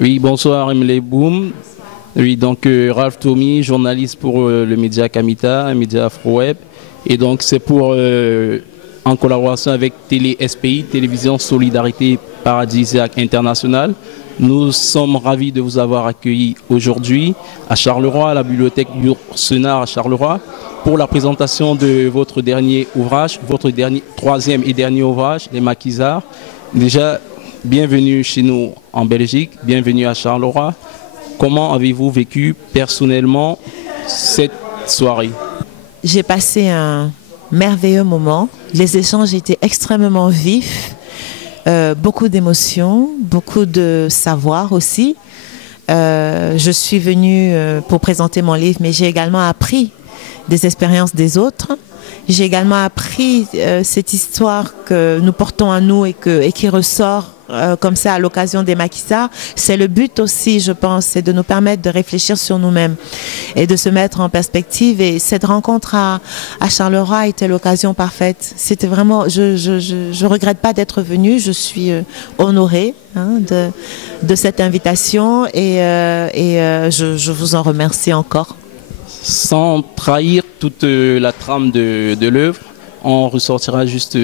Oui, bonsoir Emile Boum. Oui, donc Ralph Tommy, journaliste pour le média Kamita, un média Afro-Web. Et donc c'est pour, en collaboration avec Télé SPI, Télévision Solidarité Paradisiaque Internationale. Nous sommes ravis de vous avoir accueillis aujourd'hui à Charleroi, à la bibliothèque Yourcenar à Charleroi, pour la présentation de votre dernier ouvrage, votre troisième et dernier ouvrage, Les Maquisards. Déjà, bienvenue chez nous en Belgique, bienvenue à Charleroi. Comment avez-vous vécu personnellement cette soirée? J'ai passé un merveilleux moment. Les échanges étaient extrêmement vifs, beaucoup d'émotions, beaucoup de savoir aussi. Je suis venue pour présenter mon livre, mais j'ai également appris des expériences des autres. J'ai également appris cette histoire que nous portons à nous et qui ressort comme ça à l'occasion des Maquisards. C'est le but aussi, je pense, c'est de nous permettre de réfléchir sur nous-mêmes et de se mettre en perspective. Et cette rencontre à Charleroi était l'occasion parfaite. C'était vraiment, je regrette pas d'être venue. Je suis honorée de cette invitation et je vous en remercie encore. Sans trahir toute la trame de l'œuvre, on ressortira juste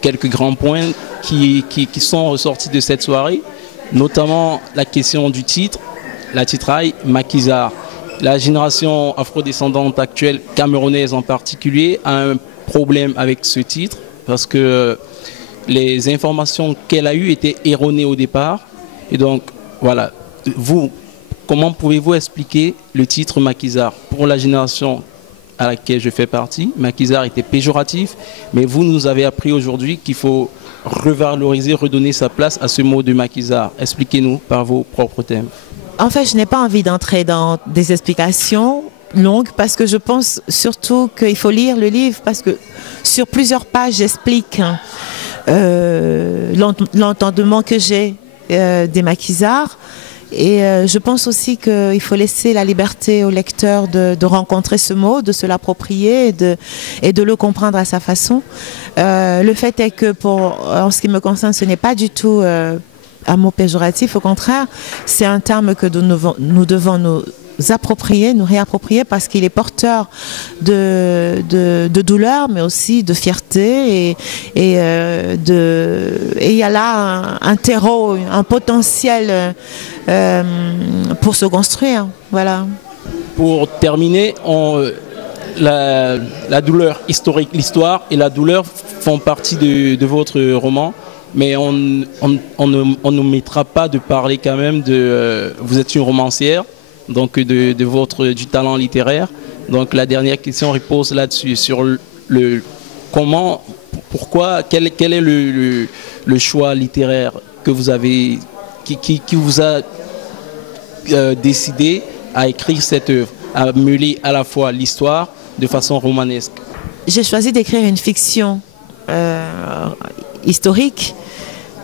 quelques grands points qui sont ressortis de cette soirée, notamment la question du titre, la titraille Maquisards. La génération afrodescendante actuelle, camerounaise en particulier, a un problème avec ce titre parce que les informations qu'elle a eues étaient erronées au départ. Et donc, voilà, comment pouvez-vous expliquer le titre Maquisards? Pour la génération à laquelle je fais partie, Maquisards était péjoratif, mais vous nous avez appris aujourd'hui qu'il faut revaloriser, redonner sa place à ce mot de Maquisards. Expliquez-nous par vos propres thèmes. En fait, je n'ai pas envie d'entrer dans des explications longues parce que je pense surtout qu'il faut lire le livre parce que sur plusieurs pages, j'explique l'entendement que j'ai des Maquisards. Et je pense aussi qu'il faut laisser la liberté au lecteur de rencontrer ce mot, de se l'approprier et de le comprendre à sa façon. Le fait est que en ce qui me concerne, ce n'est pas du tout un mot péjoratif. Au contraire, c'est un terme que nous devons nous approprier, nous réapproprier parce qu'il est porteur de douleur mais aussi de fierté et il y a là un terreau, un potentiel pour se construire. Voilà. Pour terminer, la douleur historique, l'histoire et la douleur font partie de votre roman, mais on ne mettra pas de parler quand même vous êtes une romancière, donc du talent littéraire. Donc la dernière question repose là-dessus, sur pourquoi, quel est le choix littéraire que vous avez, qui vous a décidé à écrire cette œuvre, à mêler à la fois l'histoire de façon romanesque? J'ai choisi d'écrire une fiction historique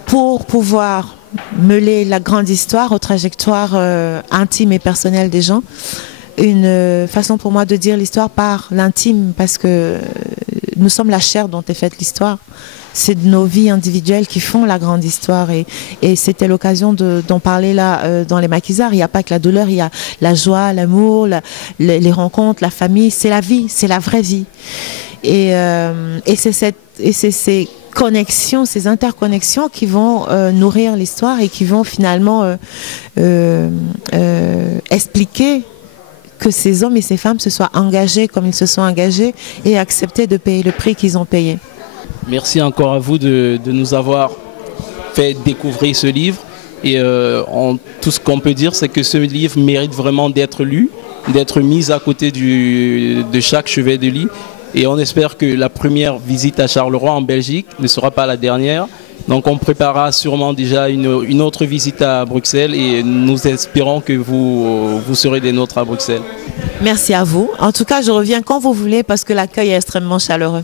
pour pouvoir mêler la grande histoire aux trajectoires intimes et personnelles des gens. Une façon pour moi de dire l'histoire par l'intime, parce que nous sommes la chair dont est faite l'histoire. C'est nos vies individuelles qui font la grande histoire et c'était l'occasion d'en parler là dans les Maquisards. Il n'y a pas que la douleur, il y a la joie, l'amour, les rencontres, la famille. C'est la vie, c'est la vraie vie. Et c'est ces connexions, ces interconnexions qui vont nourrir l'histoire et qui vont finalement expliquer que ces hommes et ces femmes se soient engagés comme ils se sont engagés et accepté de payer le prix qu'ils ont payé. Merci encore à vous de nous avoir fait découvrir ce livre. Et tout ce qu'on peut dire, c'est que ce livre mérite vraiment d'être lu, d'être mis à côté de chaque chevet de lit. Et on espère que la première visite à Charleroi en Belgique ne sera pas la dernière. Donc on préparera sûrement déjà une autre visite à Bruxelles et nous espérons que vous serez des nôtres à Bruxelles. Merci à vous. En tout cas, je reviens quand vous voulez parce que l'accueil est extrêmement chaleureux.